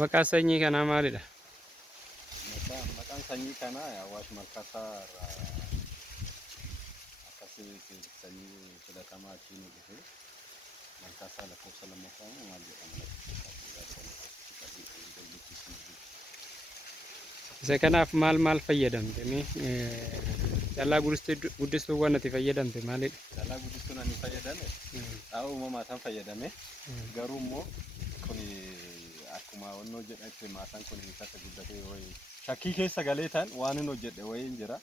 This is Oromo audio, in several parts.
Maqaan sanyii kanaa maalidha? Maqaan sanyii kanaa Awwaash Malkasaa irraa akkasitti sanyii filatamaa achiin dhufe Malkasaa lakkoofsa lammaffaa moo maal jedhama? Isa kanaaf maal fayyadamte? Callaa guddistuuwwan ati fayyadamte maalidha? Callaa guddistuun ani fayyadame xaa'oo uumamaatiin fayyadame garuu immoo kun akkuma wannoo jedhatti maasaan kun keessa guddatee wayii shakkii keessa galee ta'an waan hin hojjedhe wayii jira.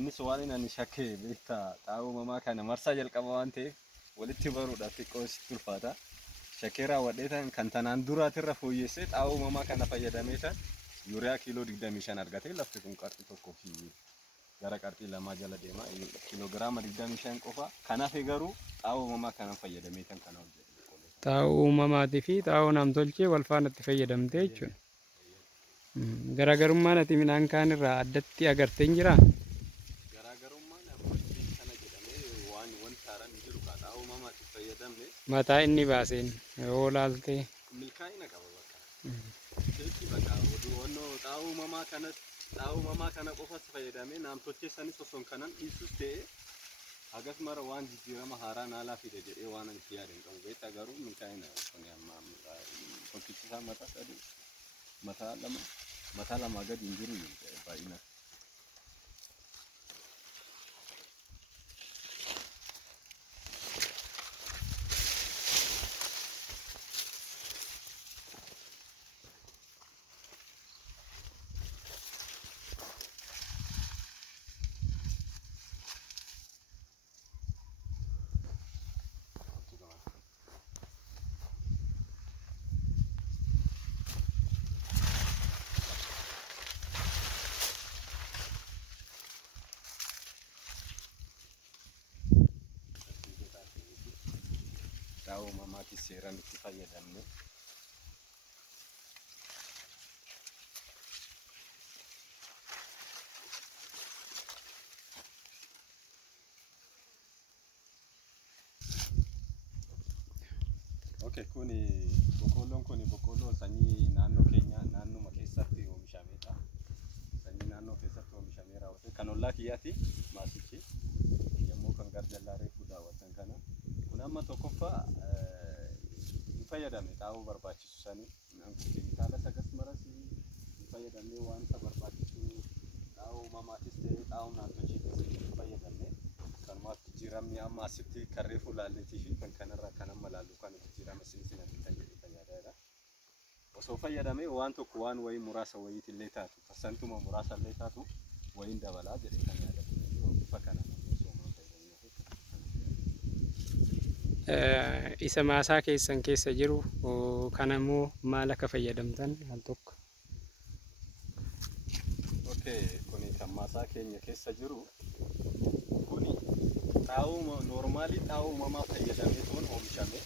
Innis waan inni ani shakkee beektaa xaa'oo uumamaa kana marsaa jalqaba waan ta'eef walitti baruudhaaf xiqqoo sitti ulfaata. Shakkee raawwadhee ta'an kan tanaan duraatirra fooyyessee xaa'oo uumamaa kana fayyadamee ta'an yuuriyaa kiiloo 25 argatee lafti kun qarxii tokkoo fi gara qarxii lamaa jala deema. Kiiloogiraama 25 qofa. Kanaaf garuu xaa'oo uumamaa kana fayyadamee ta'an kana hojjedhe. Xaa'oo uumamaatii fi xaa'oo namtolchee wal faana itti fayyadamtee jechuudha. Garaagarummaan ati midhaan kaan irraa addatti agartee hin jiraa? Garaagarummaan ammallee kana jedhamee waan taaraan jiru xaa'oo uumamaatiin fayyadamne. Mataa inni baaseen yoo laaltee. Milkaa'ina qaba bakka. Keessi bakka wannoo xaa'oo uumamaa kana qofas fayyadamee namtolchee sanis osoo kanan dhiisus ta'ee hagas mara waan jijjiirama haaraa naalaa fide jedhee waan itti yaadeen qabu beektaa garuu milkaa'ina kun amma tokkichisaa mataa lama gadi hin jiru baay'ina. Xaa'oo uumamaatiin seeraan itti fayyadamne. Okay, boqqoolloon kun boqqoolloo sanyii naannoo keenya naannuma keessatti oomishamedha. Sanyii naannoo keessatti oomishamee raawwate kan ollaa kiyyaati maasichi yommuu kan garjallaa reefuu daawwatan kana. Kun amma tokkoffaa hin fayyadamne xaa'oo barbaachisu sanii keemikaala sagas maras hin fayyadamne wanta barbaachisu xaa'oo uumamaatis ta'ee xaa'oo naannoo hin fayyadamne. Kanumaaf jijjiiramni amma asitti kan reefuu laalleetii fi kan kanarraa kan amma laallu kan jijjiirama sinisiin argitan jedhee fayyadaadha. Osoo fayyadamee waan tokko waan wayii muraasa wayiitillee taatu tasantuma muraasa illee taatu wayiin dabalaa jedhee kan yaadatu bifa kana. Isa maasaa keessan keessa jiru kanammoo maal akka fayyadamtan al tokko. Okay, kun kan maasaa keenya keessa jiru kun xaa'oo noormaalii xaa'oo uumamaa fayyadamee tuun oomishame.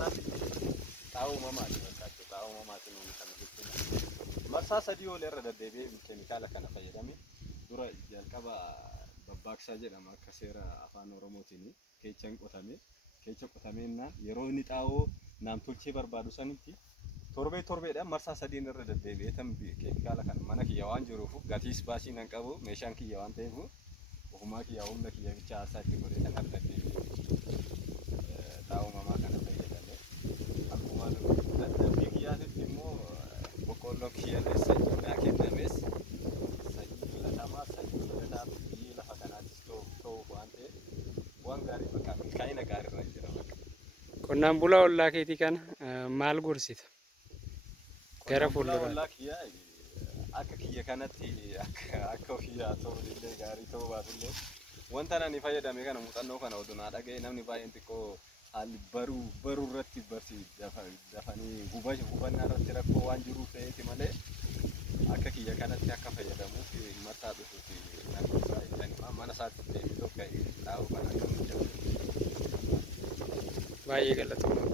Xaa'oo uumamaati fakkaatu xaa'oo uumamaatiin oomishame jechuudha. Marsaa sadii ol irra deddeebi'ee keemikaala kana fayyadame. Dura jalqaba babbaaqsaa jedhama akka seera afaan oromootiin keechaan qotame. Keecha qotameenna yeroo inni xaa'oo namtolchee barbaadu sanitti torbeedhaan marsaa sadiin irra deddeebi'ee keemikaala kana mana kiyya waan jiruuf gatiis baasii nan qabu meeshaan kiyya waan ta'eef ofumaa kiyya humna kiyya bicha haasaa itti godhee kan harka xaa'oo uumamaa kana fayyadame. Akkuma dadhabbii kiyyaatitti immoo boqqoolloon kiyya sanyii naa kennames sanyii filatamaa sanyii filataa biyyi lafa kanaatis ta'uuf waan ta'eef waan gaarii bakka milkaa'ina gaariirra jira bakka. Qonnaan bulaa ollaa keetii kana maal gorsita? Gara fuuldura ollaa kiyyaa akka kiyya kanatti akka ofii ta'ullee gaarii ta'uu baatullee wanta ani fayyadame kana muuxannoo kana oduu naa dhaga'e namni baay'een xiqqoo haalli baruu irratti dafanii hubannaa irratti rakkoo waan jiruuf ta'eeti malee akka kiyya kanatti akka fayyadamuuf mataa dhufuufi namni baay'een mana isaatti deemee tokko xaa'oo kana baay'ee galatoomaa.